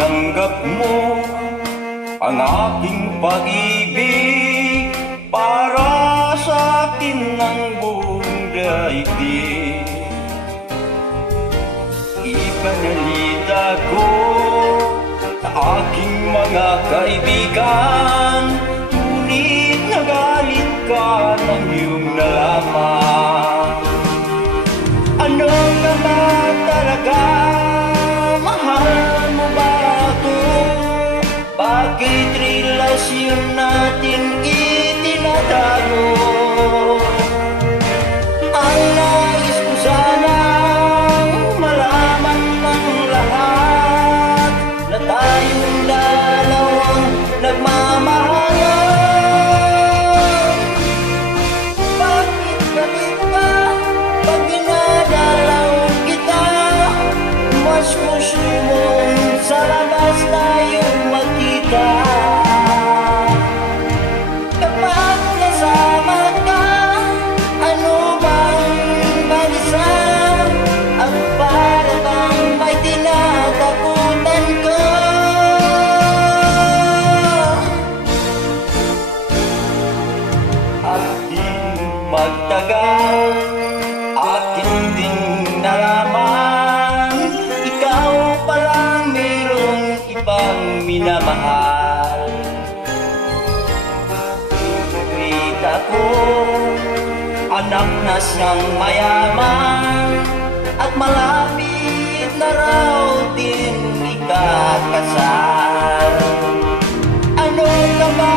tinanggap mo ang aking pag-ibig para sa akin ng buong daigdig. Ipanalita ko sa aking mga kaibigan, ngunit nagalit ka ng iyong nalaman. Ano nga ba talaga? Mahal mo ba ako? Bakit relasyon natin itinatago? Ang nais ko sanang malaman ng lahat na tayong dalawang nagmamahalan. Bakit galit ka pag dinadalaw kita? Mas gusto mong sa labas tayong magkita. Kapag kasama ka, ano bang mag-isa? Ang para bang may tinatakutan ko? At di magtagal, akin ding nalaman, ikaw palang mayroong ibang minamahal. Kita ko, anak na siyang mayaman, at malapit na raw din ikakasal. Ano ka ba